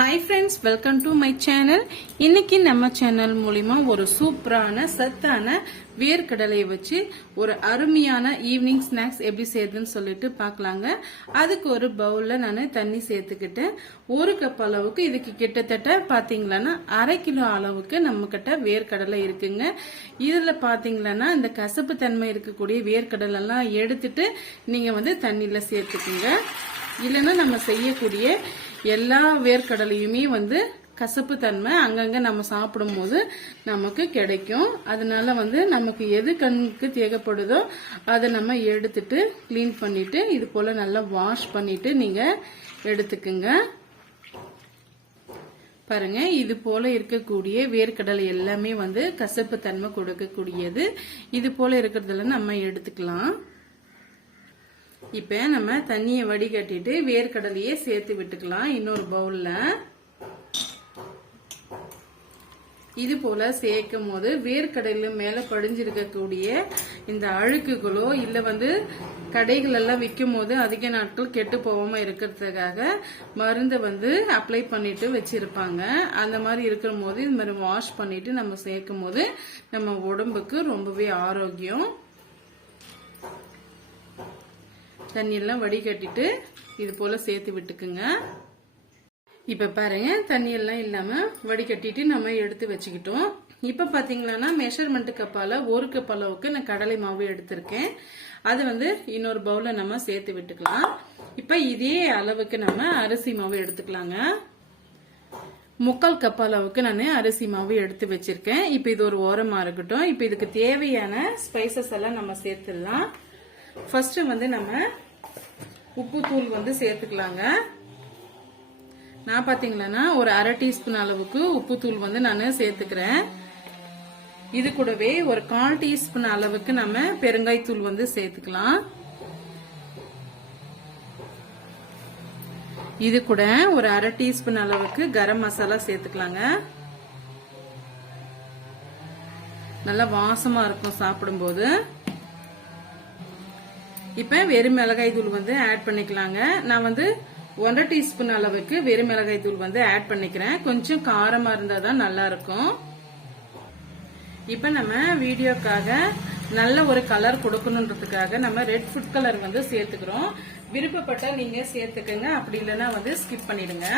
Hi friends welcome to my channel இன்னைக்கு நம்ம channel மூலிமா ஒரு சூப்பரான சத்தான வேர்க்கடலையை வச்சு ஒரு அருமையான ஈவினிங் ஸ்நாக்ஸ் எப்படி செய்யுதுன்னு சொல்லிட்டு பார்க்கலாங்க. அதுக்கு ஒரு பவுலில் நான் தண்ணி சேர்த்துக்கிட்டேன் ஒரு கப் அளவுக்கு இதுக்கு கிட்டத்தட்ட பார்த்தீங்களன்னா அரை கிலோ அளவுக்கு நம்மக்கிட்ட வேர்க்கடலை இருக்குங்க. இதில் பார்த்தீங்களன்னா இந்த கசப்பு தன்மை இருக்கக்கூடிய வேர்க்கடலெல்லாம் எடுத்துட்டு நீங்கள் வந்து தண்ணியில் சேர்த்துக்குங்க. இல்லைன்னா நம்ம செய்யக்கூடிய எல்லா வேர்க்கடலையுமே வந்து கசப்பு தன்மை அங்கங்க நம்ம சாப்பிடும்போது நமக்கு கிடைக்கும். அதனால வந்து நமக்கு எது கண்ணுக்கு தேவைப்படுதோ அதை நம்ம எடுத்துட்டு க்ளீன் பண்ணிட்டு இது போல நல்லா வாஷ் பண்ணிட்டு நீங்க எடுத்துக்குங்க. பாருங்க இது போல இருக்கக்கூடிய வேர்க்கடலை எல்லாமே வந்து கசப்பு தன்மை கொடுக்கக்கூடியது. இது போல இருக்கிறதுல நம்ம எடுத்துக்கலாம். இப்ப நம்ம தண்ணியை வடிகட்டிட்டு வேர்க்கடலையே சேர்த்து விட்டுக்கலாம் இன்னொரு பவுல்ல இது போல சேர்க்கும் போது வேர்க்கடல மேல படிஞ்சிருக்கக்கூடிய இந்த அழுக்குகளோ இல்ல வந்து கடைகள் எல்லாம் விற்கும் போது அதிக நாட்கள் கெட்டு போகாம இருக்கிறதுக்காக மருந்தை வந்து அப்ளை பண்ணிட்டு வச்சிருப்பாங்க. அந்த மாதிரி இருக்கிற போது இது மாதிரி வாஷ் பண்ணிட்டு நம்ம சேர்க்கும் போது நம்ம உடம்புக்கு ரொம்பவே ஆரோக்கியம். தண்ணியெல்லாம் வடிகட்டிட்டு இது போல சேர்த்து விட்டுக்குங்க. இப்ப பாருங்க தண்ணியெல்லாம் இல்லாம வடிகட்டிட்டு நம்ம எடுத்து வச்சுக்கிட்டோம். இப்ப பாத்தீங்கன்னா மெஷர்மெண்ட் கப்பால ஒரு கப் அளவுக்கு நான் கடலை மாவு எடுத்திருக்கேன். அது வந்து இன்னொரு பவுல்ல நம்ம சேர்த்து விட்டுக்கலாம். இப்ப இதே அளவுக்கு நம்ம அரிசி மாவு எடுத்துக்கலாங்க. முக்கால் கப் அளவுக்கு நான் அரிசி மாவு எடுத்து வச்சிருக்கேன். இப்ப இது ஒரு ஓரமா இருக்கட்டும். இப்ப இதுக்கு தேவையான ஸ்பைசஸ் எல்லாம் நம்ம சேர்த்துடலாம். ஃபர்ஸ்ட் வந்து நம்ம உப்புத்தூள் வந்து சேர்த்துக்கலாங்க. நான் பாத்தீங்களன்னா ஒரு அரை டீஸ்பூன் அளவுக்கு உப்புத்தூள் வந்து நான் சேர்த்துக்கிறேன். இது கூடவே ஒரு கால் டீஸ்பூன் அளவுக்கு நம்ம பெருங்காய்த்தூள் வந்து சேர்த்துக்கலாம். இது கூட ஒரு அரை டீஸ்பூன் அளவுக்கு கரம் மசாலா சேர்த்துக்கலாங்க. நல்லா வாசமா இருக்கும் சாப்பிடும்போது. இப்ப வெறும் மிளகாய் தூள் வந்து ஆட் பண்ணிக்கலாங்க. நான் வந்து ஒன்றரை டீஸ்பூன் அளவுக்கு வெறும் மிளகாய் தூள் வந்து ஆட் பண்ணிக்கிறேன். கொஞ்சம் காரமா இருந்தா தான் நல்லா இருக்கும் இப்ப நம்ம வீடியோக்காக நல்ல ஒரு கலர் கொடுக்கணுன்றதுக்காக நம்ம ரெட் ஃபுட் கலர் வந்து சேர்த்துக்கிறோம். விருப்பப்பட்டா நீங்க சேர்த்துக்கங்க. அப்படி இல்லைன்னா வந்து ஸ்கிப் பண்ணிடுங்க.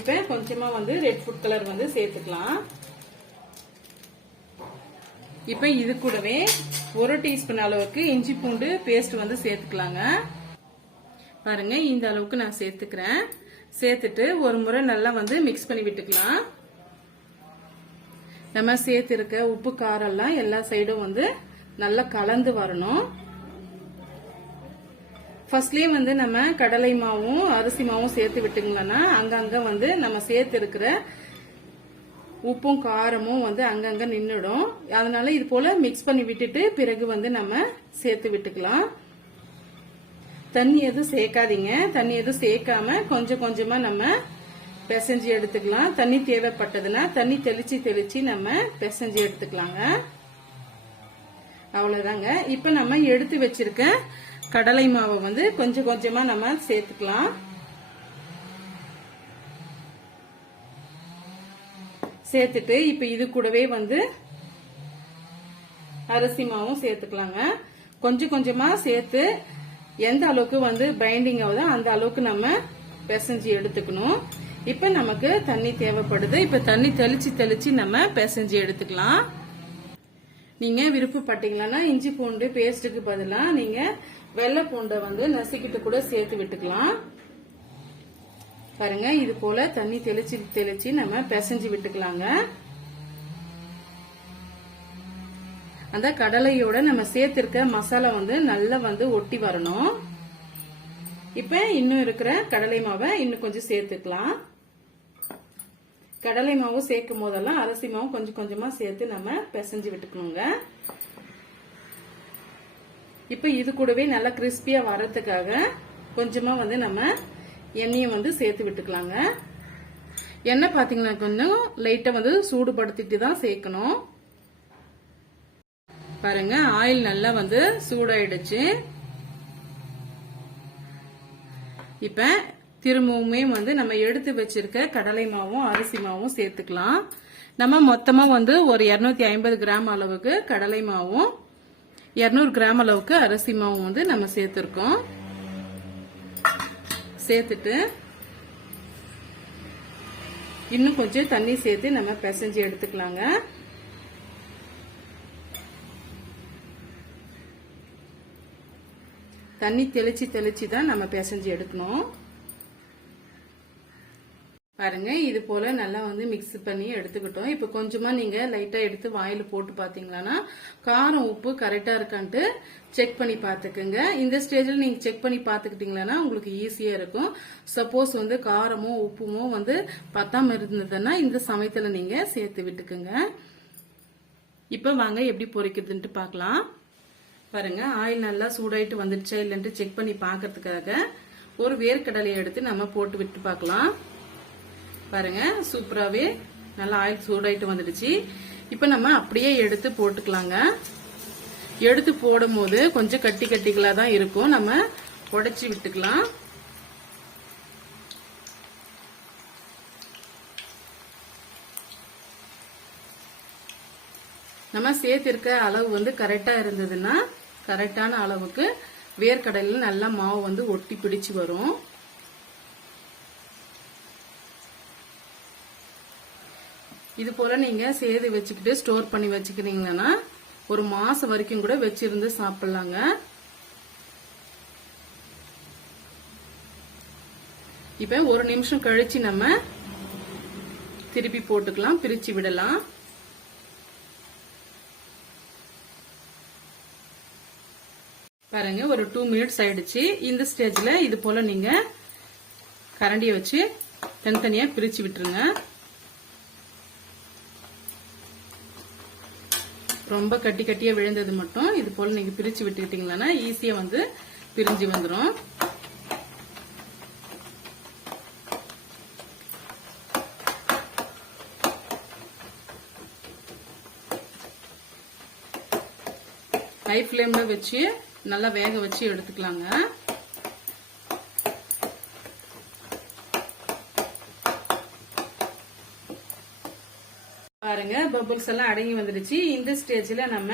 இப்ப கொஞ்சமா வந்து ரெட் ஃபுட் கலர் வந்து சேர்த்துக்கலாம். இப்ப இது கூடவே ஒரு டீஸ்பூன் அளவுக்கு இஞ்சி பூண்டு பேஸ்ட் வந்து சேர்த்துக்கலாங்க. பாருங்க இந்த அளவுக்கு நான் சேர்த்துக்கிறேன். சேர்த்துட்டு ஒரு முறை நல்லா வந்து மிக்ஸ் பண்ணி விட்டுக்கலாம். நம்ம சேர்த்துருக்க உப்பு காரம் எல்லாம் எல்லா சைடும் வந்து நல்லா கலந்து வரணும். ஃபர்ஸ்ட்லயே வந்து நம்ம கடலை மாவும் அரிசி மாவும் சேர்த்து விட்டுங்களா அங்கங்க வந்து நம்ம சேர்த்து இருக்கிற உப்பும் காரமும் வந்து அங்கங்க நின்றுடும் அதனால இது போல மிக்ஸ் பண்ணி விட்டுட்டு பிறகு வந்து நம்ம சேர்த்து விட்டுக்கலாம். தண்ணி எதுவும் சேர்க்காதீங்க. தண்ணி எதுவும் சேர்க்காம கொஞ்சம் கொஞ்சமா நம்ம பிசைஞ்சு எடுத்துக்கலாம். தண்ணி தேவைப்பட்டதுன்னா தண்ணி தெளிச்சு தெளிச்சு நம்ம பிசைஞ்சு எடுத்துக்கலாங்க. அவ்வளவுதாங்க. இப்ப நம்ம எடுத்து வச்சிருக்க கடலை மாவை வந்து கொஞ்சம் கொஞ்சமா நம்ம சேர்த்துக்கலாம். சேர்த்துட்டு இப்ப இது கூடவே வந்து அரிசி மாவும் சேர்த்துக்கலாங்க. கொஞ்சம் கொஞ்சமா சேர்த்து எந்த அளவுக்கு வந்து பைண்டிங் ஆகுதோ அந்த அளவுக்கு நம்ம பிசைஞ்சு எடுத்துக்கணும். இப்ப நமக்கு தண்ணி தேவைப்படுது. இப்ப தண்ணி தெளிச்சு தெளிச்சு நம்ம பிசைஞ்சு எடுத்துக்கலாம். நீங்க விருப்பப்பட்டீங்களா இஞ்சி பூண்டு பேஸ்ட்டுக்கு பதிலாக நீங்க வெள்ளை பூண்டை வந்து நசுக்கிட்டு கூட சேர்த்து விட்டுக்கலாம். பாருங்க இது போல தண்ணி தெளிச்சு தெளிச்சு நம்ம பிசைஞ்சு விட்டுக்கலாங்க. அந்த கடலையோட நம்ம சேர்த்திருக்க மசாலா வந்து நல்லா வந்து ஒட்டி வரணும். இப்ப இன்னும் இருக்கிற கடலை மாவை இன்னும் கொஞ்சம் சேர்த்துக்கலாம். கடலை மாவு சேர்க்கும் போதெல்லாம் அரிசி மாவு கொஞ்சம் கொஞ்சமா சேர்த்து நம்ம பிசைஞ்சு விட்டுக்கணுங்க. இப்ப இது கூடவே நல்லா கிறிஸ்பியா வர்றதுக்காக கொஞ்சமா வந்து நம்ம எண்ணெயை வந்து சேர்த்து விட்டுக்கலாங்க. எண்ணெய் பார்த்தீங்கன்னா கொஞ்சம் லைட்டாக வந்து சூடுபடுத்திட்டு தான் சேர்க்கணும். பாருங்க ஆயில் நல்லா வந்து சூடாயிடுச்சு. இப்ப திரும்பவுமே வந்து நம்ம எடுத்து வச்சிருக்க கடலை மாவும் அரிசி மாவும் சேர்த்துக்கலாம். நம்ம மொத்தமா வந்து ஒரு 250 ஐம்பது கிராம் அளவுக்கு கடலை மாவும் 200 கிராம் அளவுக்கு அரிசி மாவும் வந்து நம்ம சேர்த்திருக்கோம். சேர்த்துட்டு இன்னும் கொஞ்சம் தண்ணி சேர்த்து நம்ம பிசைஞ்சு எடுத்துக்கலாங்க. தண்ணி தெளிச்சு தெளிச்சு தான் நம்ம பிசைஞ்சு எடுக்கணும். பாருங்க இது போல நல்லா வந்து மிக்ஸ் பண்ணி எடுத்துக்கிட்டோம். இப்போ கொஞ்சமா நீங்க லைட்டா எடுத்து வாயில போட்டு பாத்தீங்கன்னா காரம் உப்பு கரெக்டா இருக்கான்ட்டு செக் பண்ணி பாத்துக்குங்க. இந்த ஸ்டேஜ்ல நீங்க செக் பண்ணி பாத்துக்கிட்டீங்கன்னா உங்களுக்கு ஈஸியா இருக்கும். சப்போஸ் வந்து காரமோ உப்புமோ வந்து பத்தாம இருந்ததுன்னா இந்த சமயத்துல நீங்க சேர்த்து விட்டுக்குங்க. இப்போ வாங்க எப்படி பொரிக்கிறதுன்ட்டு பார்க்கலாம் பாருங்க ஆயில் நல்லா சூடாயிட்டு வந்துடுச்சா இல்லைன்ட்டு செக் பண்ணி பார்க்கறதுக்காக ஒரு வேர்க்கடலையை எடுத்து நம்ம போட்டு விட்டு பார்க்கலாம் பாருங்க சூப்பராகவே நல்லா ஆயில் சூடாயிட்டு வந்துடுச்சு. இப்போ நம்ம அப்படியே எடுத்து போட்டுக்கலாங்க. எடுத்து போடும்போது கொஞ்சம் கட்டி கட்டிகளாக தான் இருக்கும். நம்ம உடைச்சி விட்டுக்கலாம். நம்ம சேர்த்திருக்க அளவு வந்து கரெக்டாக இருந்ததுன்னா கரெக்டான அளவுக்கு வேர்க்கடலில் நல்லா மாவு வந்து ஒட்டி பிடிச்சு வரும். இது போல நீங்க சேது வச்சுக்கிட்டு ஸ்டோர் பண்ணி வச்சுக்கிறீங்கன்னா ஒரு மாசம் வரைக்கும் கூட வச்சிருந்து சாப்பிடலாங்க. இப்ப ஒரு நிமிஷம் கழிச்சு நம்ம திருப்பி போட்டுக்கலாம் பிரிச்சு விடலாம். பாருங்க ஒரு டூ மினிட்ஸ் ஆயிடுச்சு. இந்த ஸ்டேஜ்ல இது போல நீங்க கரண்டியை வச்சு தனித்தனியா பிரிச்சு விட்டுருங்க. ரொம்ப கட்டி கட்டியா விழுந்தது மட்டும். இது போல நீங்க பிரிச்சு விட்டுக்கிட்டீங்கன்னா ஈஸியா வந்து பிரிஞ்சு வந்துடும் ஹை ஃப்ளேம்ல வச்சு நல்லா வேக வச்சு எடுத்துக்கலாங்க. பாருங்க. பபுள்ஸ் எல்லாம் அடங்கி வந்துடுச்சு. இந்த ஸ்டேஜ்ல நம்ம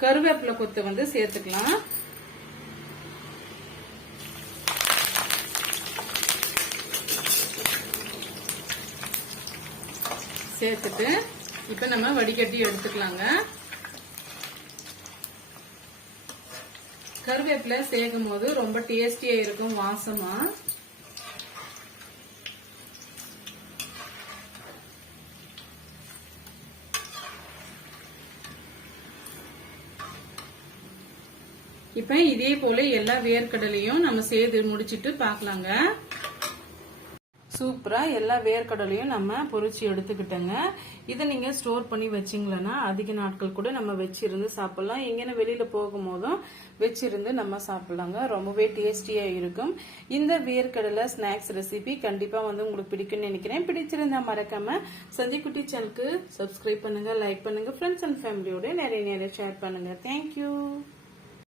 கருவேப்பில கொத்து வந்து சேர்த்துக்கலாம். சேர்த்துட்டு இப்ப நம்ம வடிகட்டி எடுத்துக்கலாங்க. கருவேப்பில சேர்க்கும் போது ரொம்ப டேஸ்டியா இருக்கும் வாசமா. இப்ப இதே போல எல்லா வேர்க்கடலையும் நம்ம சேர்த்து முடிச்சிட்டு பார்க்கலாங்க. சூப்பரா எல்லா வேர்க்கடலையும் நம்ம பொரிச்சு எடுத்துக்கிட்டோங்க. இதை நீங்க ஸ்டோர் பண்ணி வச்சிங்களன்னா அதிக நாட்கள் கூட நம்ம வச்சிருந்து சாப்பிடலாம். எங்கேன்னு வெளியில போகும்போதும் வச்சிருந்து நம்ம சாப்பிடலாங்க. ரொம்பவே டேஸ்டியா இருக்கும். இந்த வேர்க்கடலை ஸ்நாக்ஸ் ரெசிபி கண்டிப்பா வந்து உங்களுக்கு பிடிக்கும்னு நினைக்கிறேன். பிடிச்சிருந்தா மறக்காம சந்திக்குட்டி சேனலுக்கு சப்ஸ்கிரைப் பண்ணுங்க லைக் பண்ணுங்க ஃப்ரெண்ட்ஸ் அண்ட் ஃபேமிலியோட நிறைய நிறைய ஷேர் பண்ணுங்க. தேங்க்யூ